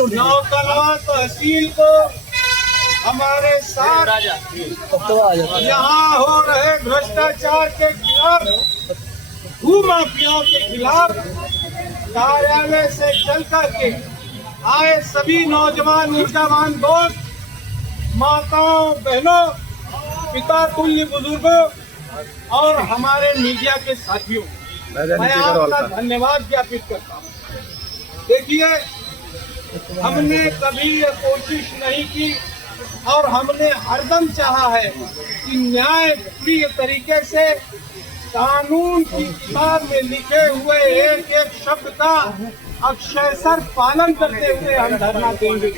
नौतनवा तहसील को हमारे साथ यहाँ हो रहे भ्रष्टाचार के खिलाफ, भू माफियाओं के खिलाफ कार्यालय से चल करके आए सभी नौजवान ऊर्जावान दोस्त, माताओं, बहनों, पिता तुल्य बुजुर्गों और हमारे मीडिया के साथियों, मैं आपका धन्यवाद ज्ञापित करता हूँ। देखिए, हमने कभी ये कोशिश नहीं की और हमने हरदम चाहा है कि न्याय प्रिय तरीके से कानून की किताब में लिखे हुए एक एक शब्द का अक्षरशः पालन करते हुए हम धरना देंगे।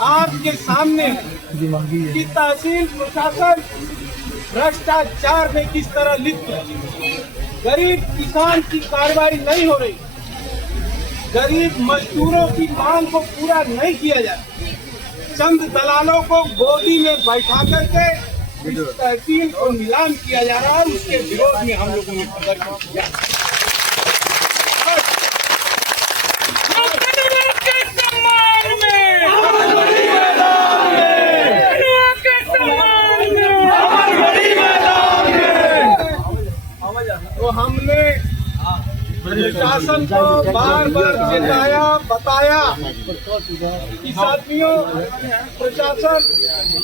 आपके सामने कि तहसील प्रशासन भ्रष्टाचार में किस तरह लिप्त है। गरीब किसान की कार्रवाई नहीं हो रही, गरीब मजदूरों की मांग को पूरा नहीं किया जाता, चंद दलालों को गोदी में बैठा करके इस तहसील को नीलाम किया जा रहा है। उसके विरोध में हम लोगों ने प्रदर्शन किया। तो हमने प्रशासन को बार बार चिल्लाया, बताया कि साथियों, प्रशासन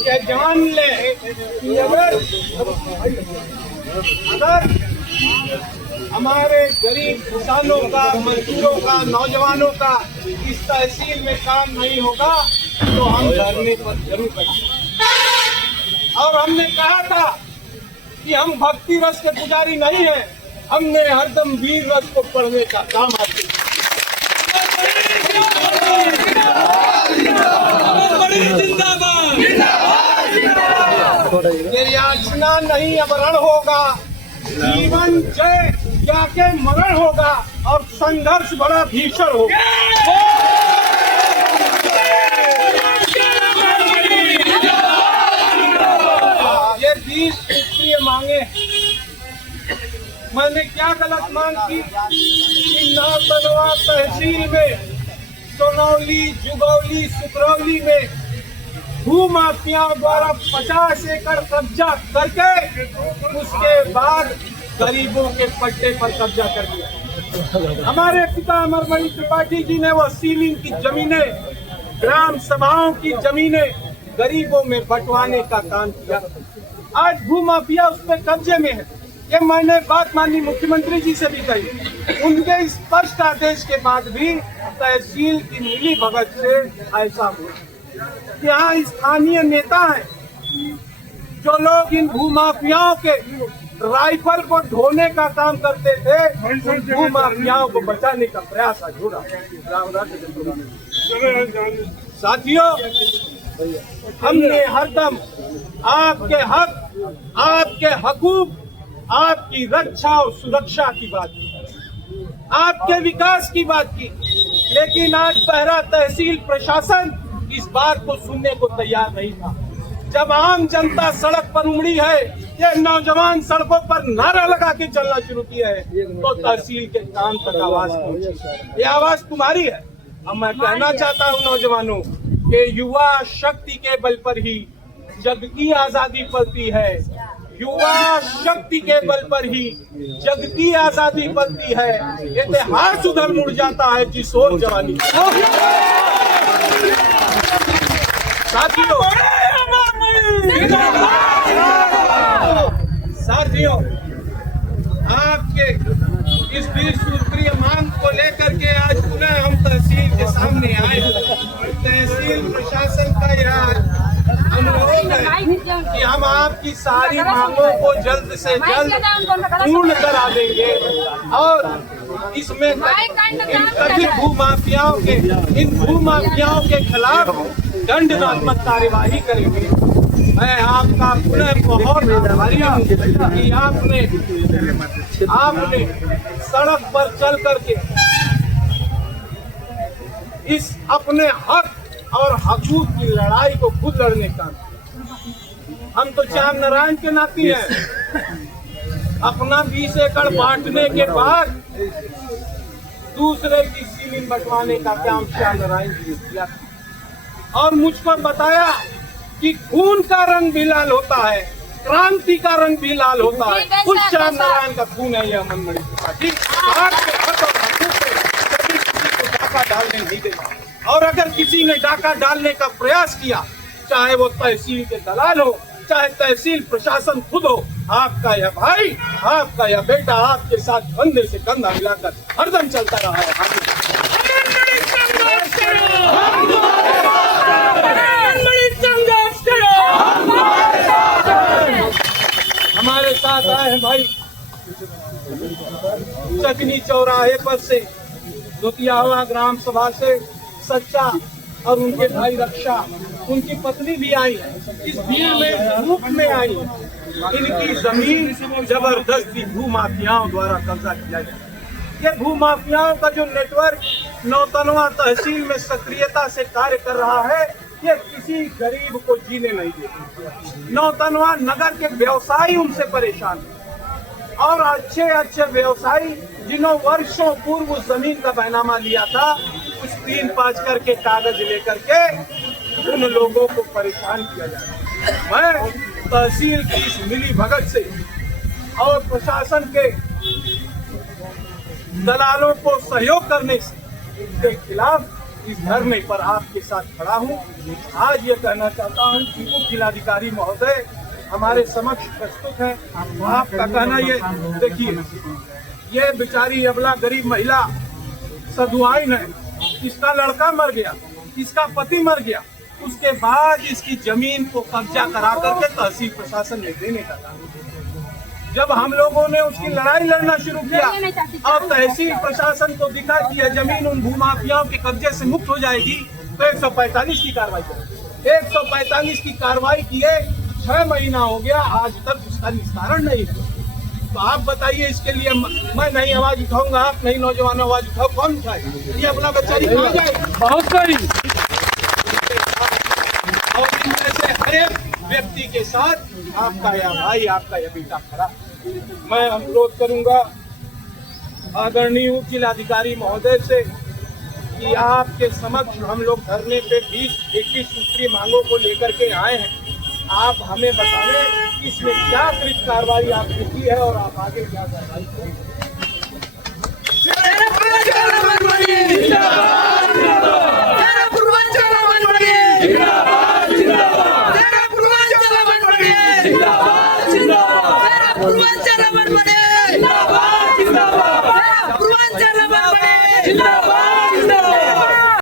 ये जान ले कि अगर हमारे गरीब किसानों का, मजदूरों का, नौजवानों का इस तहसील में काम नहीं होगा तो हम धरने पर जरूर बैठेंगे। और हमने कहा था कि हम भक्ति रस के पुजारी नहीं हैं, हमने हरदम वीर रस को पढ़ने का काम आते। ये याचना नहीं अब रण होगा, जीवन जय या के मरण होगा और संघर्ष बड़ा भीषण होगा। ये 20 सूत्रीय मांगे, मैंने क्या गलत मांग की कि नौतनवा तहसील में सोनौली, जुगौली, सुकरौली में भू माफियाओं द्वारा 50 एकड़ कब्जा करके उसके बाद गरीबों के पट्टे पर कब्जा कर दिया। हमारे पिता अमरमणि त्रिपाठी जी ने वो सीलिंग की जमीनें, ग्राम सभाओं की जमीनें गरीबों में बंटवाने का काम किया। आज भू माफिया उस पर कब्जे में है। ये मैंने बात माननीय मुख्यमंत्री जी से भी कही। उनके स्पष्ट आदेश के बाद भी तहसील की मिली भगत से ऐसा हुआ। यहाँ स्थानीय नेता हैं जो लोग इन भू माफियाओं के राइफल को ढोने का काम करते थे, उन भू माफियाओं को बचाने का प्रयास जुड़ा। साथियों, हमने हरदम आपके हक, आपके हकूक, आपकी रक्षा और सुरक्षा की बात की, आपके विकास की बात की, लेकिन आज बहरा तहसील प्रशासन इस बात को सुनने को तैयार नहीं था। जब आम जनता सड़क पर उमड़ी है, ये नौजवान सड़कों पर नारा लगा के चलना शुरू किया है, तो तहसील के कान तक आवाज पहुंची। ये आवाज तुम्हारी है। अब मैं कहना चाहता हूँ नौजवानों के युवा शक्ति के बल पर ही जग की आजादी पलती है। युवा शक्ति के बल पर ही जग की आजादी पलती है। इतिहास उधर मुड़ जाता है जिस ओर जवानी। साथियों, आपके इस 20 सूत्रीय मांग को लेकर के आज पुनः हम तहसील के सामने आए। तहसील प्रशासन का यह अनुरोध है कि हम आपकी सारी मांगों को जल्द से जल्द पूर्ण करा देंगे और इसमें इन कथित भू माफियाओं के खिलाफ दंडात्मक कार्यवाही करेंगे। मैं आपका पुनः बहुत आभारी हूँ कि आपने सड़क पर चल करके इस अपने हक और हकूक की लड़ाई को खुद लड़ने का। हम तो चार नारायण के नाती हैं। अपना 20 एकड़ बांटने के बाद दूसरे की जमीन बंटवाने का काम श्याम नारायण जी ने किया था। और मुझ पर बताया कि खून का रंग भी लाल होता है, क्रांति का रंग भी लाल होता है। उस श्याम नारायण का खून है यह अमनमणि त्रिपाठी। आपके हाथ और हाथों पे कभी किसी को डाका डालने नहीं देगा। और अगर किसी ने डाका डालने का प्रयास किया, चाहे वो तहसील के दलाल हो, चाहे तहसील प्रशासन खुद हो, आपका यह भाई, आपका यह बेटा आपके साथ कंधे से कंधा मिलाकर हरदम चलता रहा है। हमारे साथ आए हैं भाई चकनी चौराहे पर से, दुतियावा ग्राम सभा से सच्चा और उनके भाई रक्षा, उनकी पत्नी भी आई है। इस भीड़ में धूप में आई। इनकी जमीन जबरदस्ती भूमाफियाओं द्वारा कब्जा किया गया। ये भूमाफियाओं का जो नेटवर्क नौतनवा तहसील में सक्रियता से कार्य कर रहा है, ये किसी गरीब को जीने नहीं देते। नौतनवा नगर के व्यवसायी उनसे परेशान हैं और अच्छे व्यवसायी जिन्होंने वर्षों पूर्व उस जमीन का बैनामा लिया था, कुछ 3-5 करके कागज लेकर के उन लोगों को परेशान किया जा रहा है। मैं तहसील की इस मिली भगत से और प्रशासन के दलालों को सहयोग करने से इसके खिलाफ इस धरने पर आपके साथ खड़ा हूँ। आज ये कहना चाहता हूँ कि उप जिलाधिकारी महोदय हमारे समक्ष प्रस्तुत है। आपका कहना ये देखिए, ये बेचारी अबला गरीब महिला सधुआइन है, इसका लड़का मर गया, इसका पति मर गया, उसके बाद इसकी जमीन को कब्जा करा करके तहसील प्रशासन ने देने का काम। जब हम लोगों ने उसकी लड़ाई लड़ना शुरू किया और तहसील प्रशासन को दिखा कि यह जमीन उन भूमाफियाओं के कब्जे से मुक्त हो जाएगी, तो 145 की कार्रवाई करें। 145 की कार्रवाई किए 6 महीना हो गया, आज तक उसका निस्तारण नहीं हुआ। तो आप बताइए, इसके लिए मैं नहीं आवाज उठाऊंगा, आप नहीं नौजवान आवाज उठाओ, कौन उठाए? ये अपना बच्चा कहाँ जाए? बहुत सारी और इनमें से हर एक व्यक्ति के साथ आपका यह भाई, आपका यह बेटा खड़ा। मैं अनुरोध करूंगा आदरणीय उप जिलाधिकारी महोदय से कि आपके समक्ष हम लोग धरने पे 20-21 सूत्रीय मांगों को लेकर के आए हैं। आप हमें बताएं कि इसमें क्या त्वरित कार्रवाई आपने की है और आप आगे क्या कार्रवाई करेंगे। जिंदाबाद